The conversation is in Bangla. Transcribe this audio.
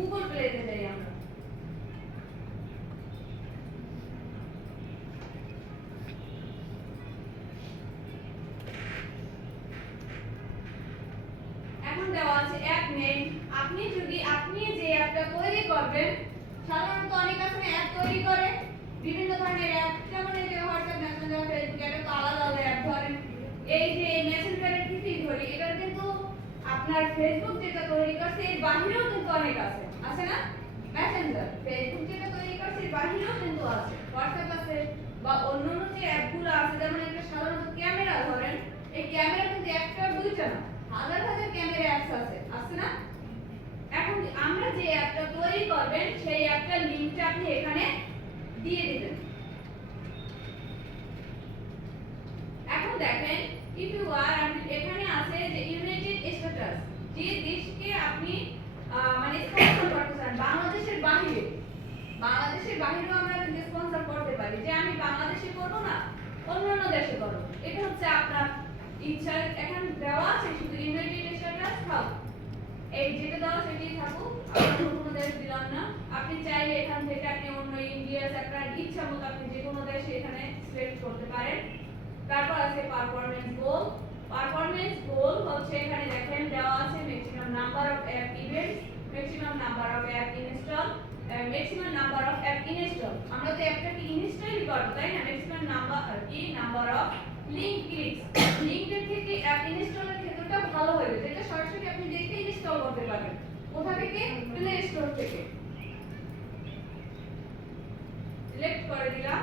গুগল প্লেতে যাই আমরা। এখন দেওয়া আছে অ্যাপ নেম। আপনি যে অ্যাপটা তৈরি করবেন, সাধারণত অনেক আছে অ্যাপ তৈরি করে বিভিন্ন ধরনের অ্যাপ, যেমন এই যে হোয়াটসঅ্যাপ, মেসেঞ্জার, ফেসবুক, এটা তো আলাদা আলাদা অ্যাপ। ধরেন এই যে মেসেঞ্জারের ক্ষেত্রেই ধরি, এটা কিন্তু আপনার ফেসবুক যেটা তৈরি করছে এর বাহিরেও কিন্তু অনেক আছে না? মেসেঞ্জার ফেসবুক যেটা তৈরি করছে এর বাহিরেও কিন্তু আছে, হোয়াটসঅ্যাপ আছে বা অন্যান্য যে অ্যাপগুলো আছে, যেমন একটা সাধারণত ক্যামেরা ধরেন, এই ক্যামেরা কিন্তু একটা দুইটা না, হাজার হাজার ক্যামেরা অ্যাপস আছে না? এখন আমরা যে অ্যাপটা তৈরি করবেন সেই অ্যাপটার লিংকটা আপনি এখানে দিয়ে দিবেন। এখন দেখেন ইফ ইউ আর, এখানে আছে যে ইউনাইটেড স্টেটস, যে দেশকে আপনি মানে স্পন্সর করতে চান, বাংলাদেশের বাহিরেও আমরা কিন্তু স্পন্সর করতে পারি, যে আমি বাংলাদেশে করব না অন্যান্য দেশে করব, এটা হচ্ছে আপনার ইচ্ছা। এখন দেওয়া আছে শুধু ইউনাইটেড স্টেটস থাক, এই যেটা দেওয়া সেটাই থাকুক, আমরা কোনো দেশ দিলাম না। আপনি চাইলে এখান থেকে আপনি অন্য ইন্ডিয়া আপনার ইচ্ছা মতো আপনি যে কোনো দেশে এখানে সিলেক্ট করতে পারেন। তারপর আছে পারফরম্যান্স গোল হচ্ছে এখানে দেখেন দেওয়া আছে maximum number of app events, maximum number of app install, maximum number of app install, আমরা তো অ্যাপটাকে ইনস্টলই করব তাই না? Maximum number of link clicks, লিংকের থেকে অ্যাপ ইনস্টলের ক্ষেত্রটা ভালো হবে, যেটা সরাসরি আপনি দেখে ইনস্টল করতে পারবেন। কোথা থেকে? প্লে স্টোর থেকে। সিলেক্ট করে দিলাম।